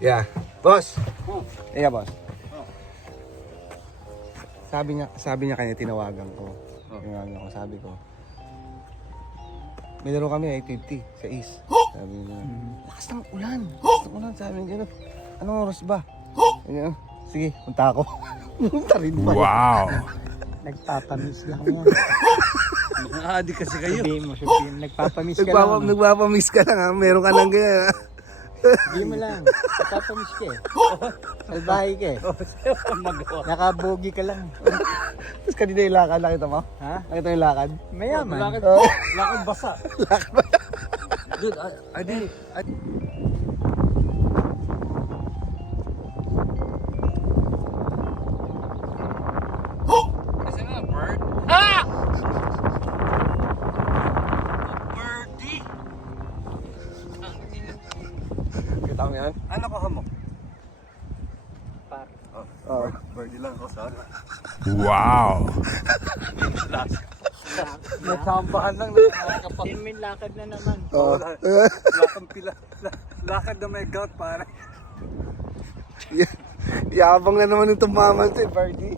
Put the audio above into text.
Yeah. Boss. Yeah, boss. Sabi niya kanya tinawagan ko. Tinawagan ko, sabi ko. May laro kami 8:50 sa East. Sabi niya. Lakas ng ulan. Lakas ng ulan, sabi niya. Anong oras ba? Sabi, sige, punta ako. Punta rin pa. Wow. Nagpapamiss lang yan. Mga adik kasi kayo. Sabihin mo, sabihin, nagpapamiss ka lang. Nagpapamiss ka lang ha. Meron ka lang ganyan ha. Sabihin mo lang, nagpapamiss ka eh. Salbahe ka eh. Nakabogi ka lang. Tapos kanina yung lakad, nakita mo? Ha? Nakita mo yung lakad? Mayaman. Lakad basa. Dude, I didn't... Is it a bird? Ah! Birdie! Kita mo yan? Ano ko hamok? Oo. Birdie lang ako sana. Wow. Nagsambahan lang. Nakakapag... May lakad na naman. Oo. Lakad pila. Lakad na may gout pare. Yabang na naman itong maman si Birdie.